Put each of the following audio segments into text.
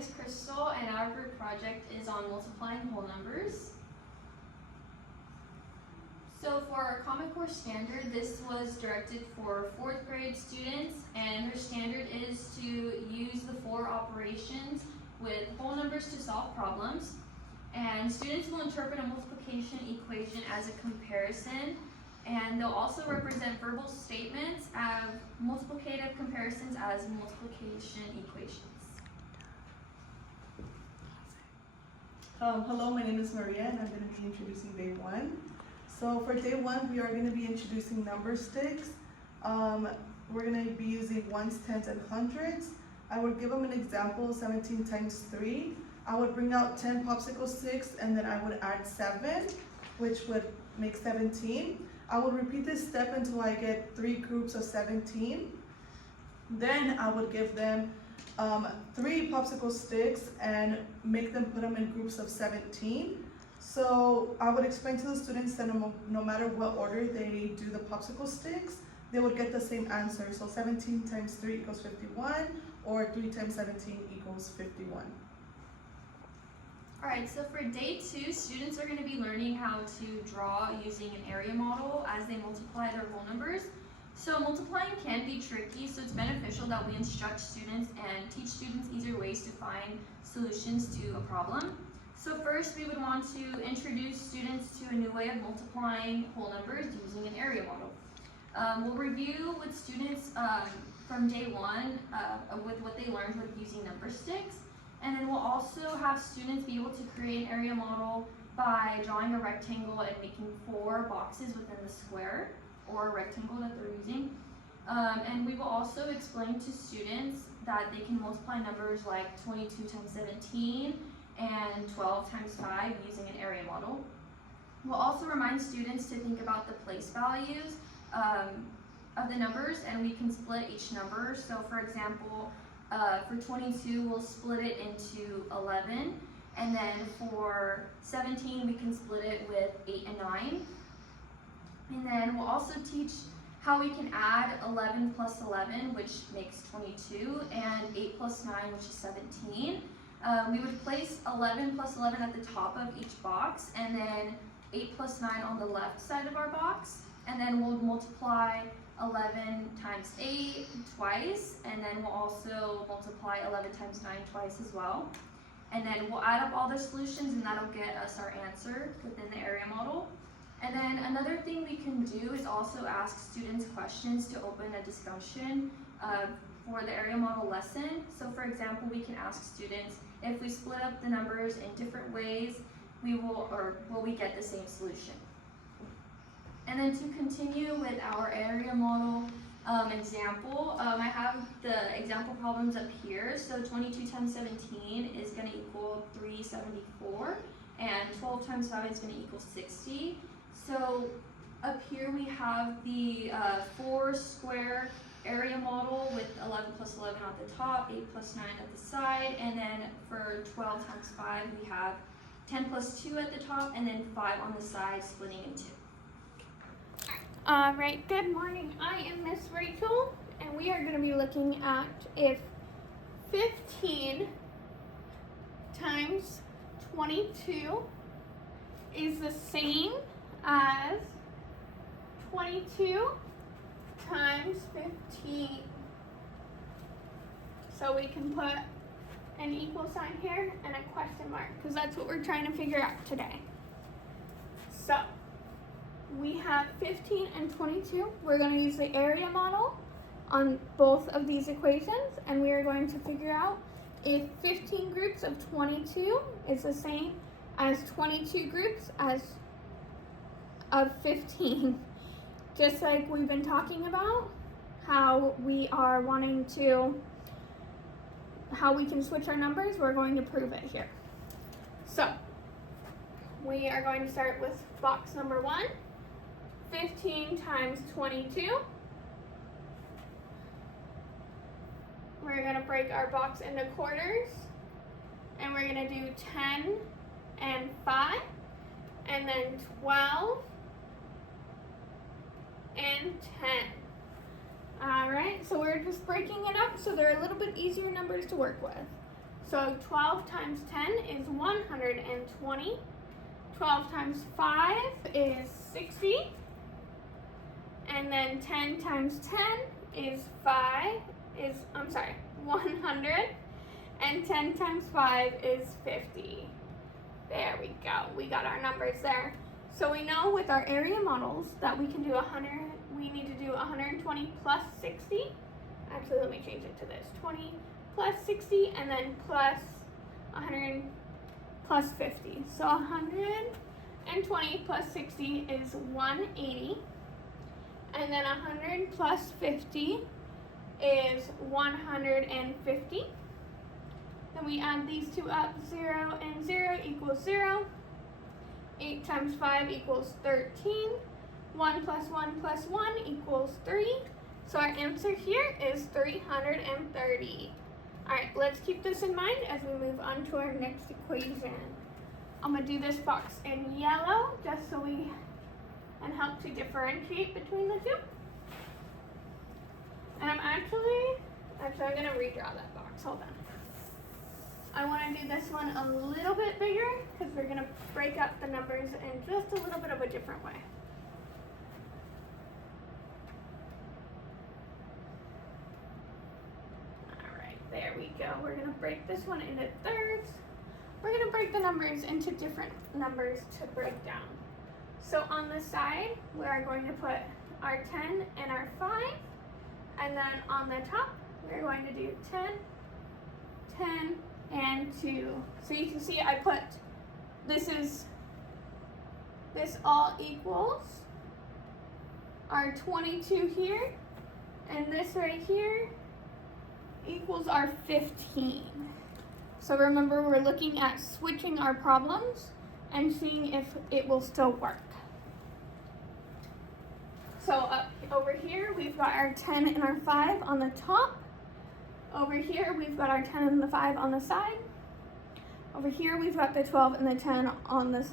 is Crystal, and our group project is on multiplying whole numbers. So for our Common Core standard, this was directed for 4th grade students, and their standard is to use the 4 operations with whole numbers to solve problems. And students will interpret a multiplication equation as a comparison, and they'll also represent verbal statements of multiplicative comparisons as multiplication equations. Hello, my name is Maria, and I'm going to be introducing day 1. So for day 1, we are going to be introducing number sticks. We're going to be using ones, tens, and hundreds. I would give them an example, 17 times 3. I would bring out 10 popsicle sticks, and then I would add 7, which would make 17. I would repeat this step until I get 3 groups of 17. Then I would give them 3 popsicle sticks and make them put them in groups of 17. So I would explain to the students that no matter what order they do the popsicle sticks, they would get the same answer. So 17 times 3 equals 51, or 3 times 17 equals 51. Alright, so for day 2, students are going to be learning how to draw using an area model as they multiply their whole numbers. So multiplying can be tricky, so it's beneficial that we instruct students and teach students easier ways to find solutions to a problem. So first, we would want to introduce students to a new way of multiplying whole numbers using an area model. We'll review with students from day 1 with what they learned with using number sticks. And then we'll also have students be able to create an area model by drawing a rectangle and making 4 boxes within the square or a rectangle that they're using. And we will also explain to students that they can multiply numbers like 22 times 17 and 12 times 5 using an area model. We'll also remind students to think about the place values of the numbers, and we can split each number. So for example, for 22, we'll split it into 11, and then for 17, we can split it with 8 and 9. And then we'll also teach how we can add 11 plus 11, which makes 22, and 8 plus 9, which is 17. We would place 11 plus 11 at the top of each box, and then 8 plus 9 on the left side of our box, and then we'll multiply 11 times 8 twice, and then we'll also multiply 11 times 9 twice as well. And then we'll add up all the solutions, and that'll get us our answer within the area model. And then another thing we can do is also ask students questions to open a discussion for the area model lesson. So for example, we can ask students, if we split up the numbers in different ways, will we get the same solution? And then to continue with our area model example, I have the example problems up here. So 22 times 17 is going to equal 374, and 12 times 5 is going to equal 60. So up here we have the 4 square area model with 11 plus 11 at the top, 8 plus 9 at the side, and then for 12 times 5 we have 10 plus 2 at the top, and then 5 on the side splitting in 2. Alright, good morning. I am Miss Rachel, and we are going to be looking at if 15 times 22 is the same as 22 times 15. So we can put an equal sign here and a question mark, because that's what we're trying to figure out today. So we have 15 and 22. We're going to use the area model on both of these equations, and we are going to figure out if 15 groups of 22 is the same as 22 groups of 15. Just like we've been talking about, how we are wanting to, how we can switch our numbers, we're going to prove it here. So we are going to start with box number 1. 15 times 22. We're going to break our box into quarters, and we're going to do 10 and 5, and then 12 and 10. Alright, so we're just breaking it up so they're a little bit easier numbers to work with. So 12 times 10 is 120. 12 times 5 is 60. And then 10 times 10 is 100. And 10 times 5 is 50. There we go. We got our numbers there. So we know with our area models that we can do 100, we need to do 120 plus 60. Actually, let me change it to this. 20 plus 60 and then plus 100 plus 50. So 120 plus 60 is 180. And then 100 plus 50 is 150. Then we add these two up, 0 and 0 equals 0. 8 times 5 equals 13. 1 plus 1 plus 1 equals 3. So our answer here is 330. Alright, let's keep this in mind as we move on to our next equation. I'm going to do this box in yellow just so we can help to differentiate between the two. And I'm actually I'm going to redraw that box. Hold on. I want to do this one a little bit bigger because we're going to break up the numbers in just a little bit of a different way. Alright, there we go. We're going to break this one into thirds. We're going to break the numbers into different numbers to break down. So on the side, we are going to put our 10 and our 5. And then on the top, we're going to do 10, 10, and 2. So you can see I put, this all equals our 22 here, and this right here equals our 15. So remember, we're looking at switching our problems and seeing if it will still work. So up over here, we've got our 10 and our 5 on the top. Over here, we've got our 10 and the 5 on the side. Over here, we've got the 12 and the 10 on the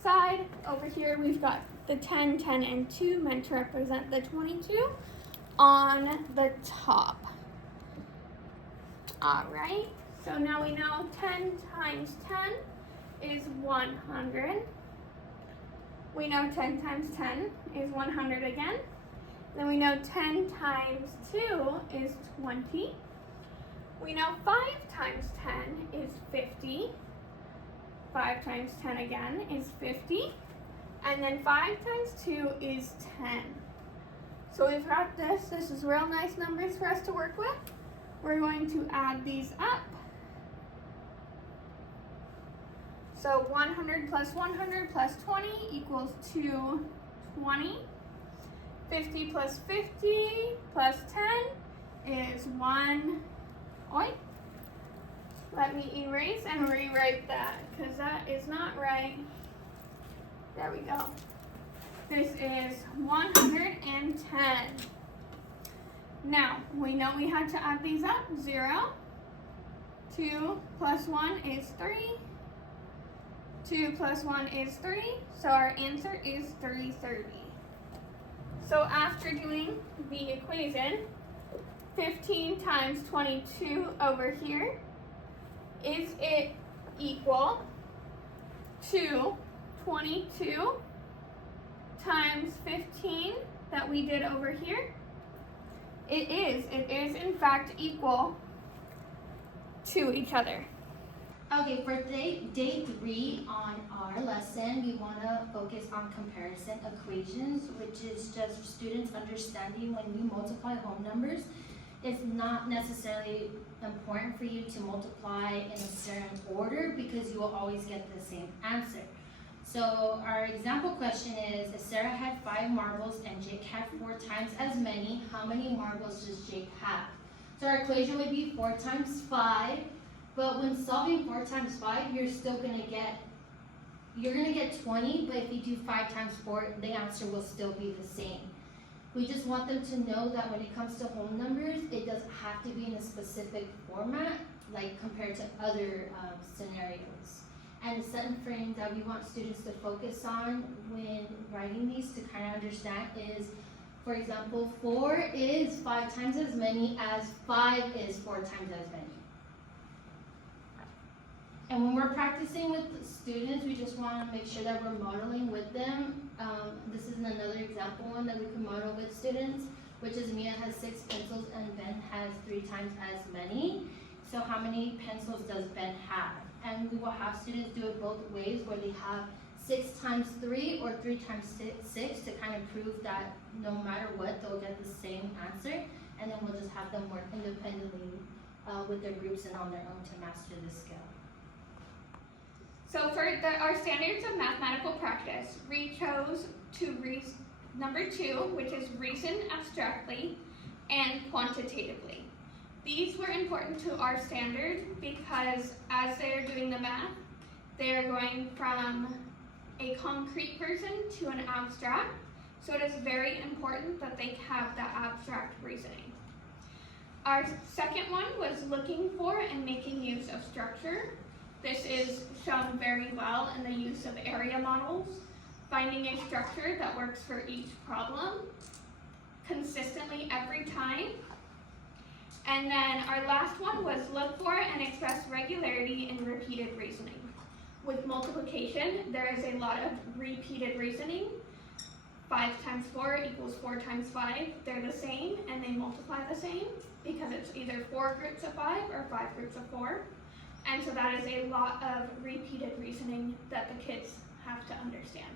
side. Over here, we've got the 10, 10, and 2 meant to represent the 22 on the top. All right, so now we know 10 times 10 is 100. We know 10 times 10 is 100 again. Then we know 10 times 2 is 20. We know 5 times 10 is 50. 5 times 10 again is 50. And then 5 times 2 is 10. So we've got this. This is real nice numbers for us to work with. We're going to add these up. So 100 plus 100 plus 20 equals 220. 50 plus 50 plus 10 is 1. Oi. Let me erase and rewrite that because that is not right. There we go. This is 110. Now, we know we had to add these up. 0. 2 plus 1 is 3. 2 plus 1 is 3. So our answer is 330. So after doing the equation, 15 times 22 over here, is it equal to 22 times 15 that we did over here? It is in fact equal to each other. Okay, for day 3 on our lesson, we want to focus on comparison equations, which is just students understanding when you multiply whole numbers, it's not necessarily important for you to multiply in a certain order because you will always get the same answer. So our example question is, if Sarah had 5 marbles and Jake had 4 times as many, how many marbles does Jake have? So our equation would be 4 times 5. But when solving 4 times 5, you're gonna get 20, but if you do 5 times 4, the answer will still be the same. We just want them to know that when it comes to whole numbers, it doesn't have to be in a specific format, like compared to other scenarios. And the second frame that we want students to focus on when writing these to kind of understand is, for example, 4 is 5 times as many as 5 is 4 times as many. And when we're practicing with the students, we just want to make sure that we're modeling with them. This is another example one that we can model with students, which is Mia has 6 pencils and Ben has 3 times as many. So how many pencils does Ben have? And we will have students do it both ways, where they have 6 times 3 or 3 times 6 to kind of prove that no matter what, they'll get the same answer. And then we'll just have them work independently with their groups and on their own to master the skill. So for our standards of mathematical practice, we chose number 2, which is reason abstractly and quantitatively. These were important to our standard because as they're doing the math, they're going from a concrete person to an abstract. So it is very important that they have that abstract reasoning. Our second one was looking for and making use of structure. This is shown very well in the use of area models, finding a structure that works for each problem consistently every time. And then our last one was look for and express regularity in repeated reasoning. With multiplication, there is a lot of repeated reasoning. 5 times 4 equals 4 times 5. They're the same and they multiply the same because it's either 4 groups of 5 or 5 groups of 4. And so that is a lot of repeated reasoning that the kids have to understand.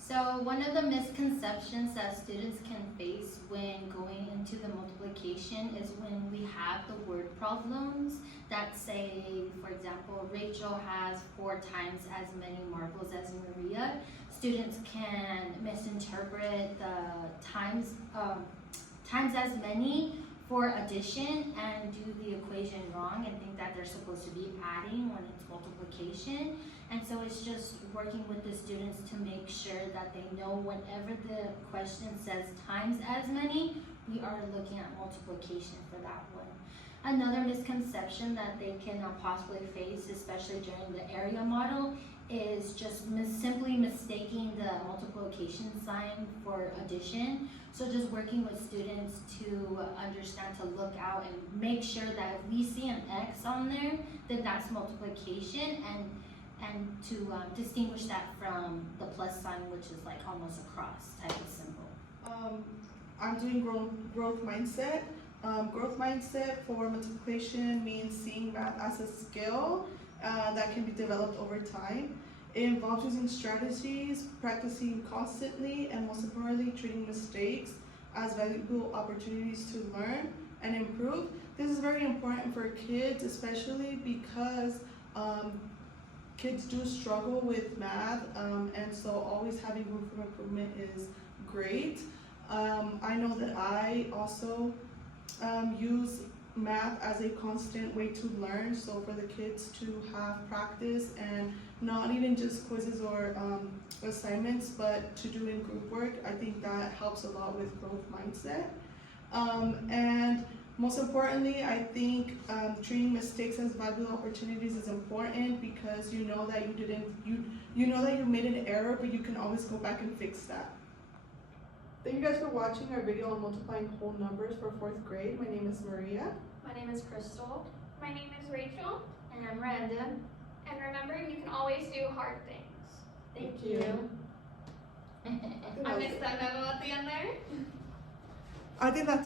So one of the misconceptions that students can face when going into the multiplication is when we have the word problems that say, for example, Rachel has 4 times as many marbles as Maria. Students can misinterpret the times as many for addition and do the equation wrong and think that they're supposed to be adding when it's multiplication. And so it's just working with the students to make sure that they know whenever the question says times as many, we are looking at multiplication for that one. Another misconception that they can possibly face, especially during the area model, is just simply mistaking the multiplication sign for addition. So just working with students to understand to look out and make sure that if we see an X on there, then that's multiplication, and to distinguish that from the plus sign, which is like almost a cross type of symbol. I'm doing growth mindset. Growth mindset for multiplication means seeing math as a skill that can be developed over time. It involves using strategies, practicing constantly, and most importantly, treating mistakes as valuable opportunities to learn and improve. This is very important for kids, especially because kids do struggle with math, and so always having room for improvement is great. I know that I also use math as a constant way to learn, so for the kids to have practice and not even just quizzes or assignments, but to do in group work, I think that helps a lot with growth mindset. And most importantly, I think treating mistakes as valuable opportunities is important because you know that you know that you made an error, but you can always go back and fix that. Thank you guys for watching our video on multiplying whole numbers for 4th grade. My name is Maria. My name is Crystal. My name is Rachel, And I'm Miranda. and remember, you can always do hard things. Thank you. I missed that memo at the end there. I think that's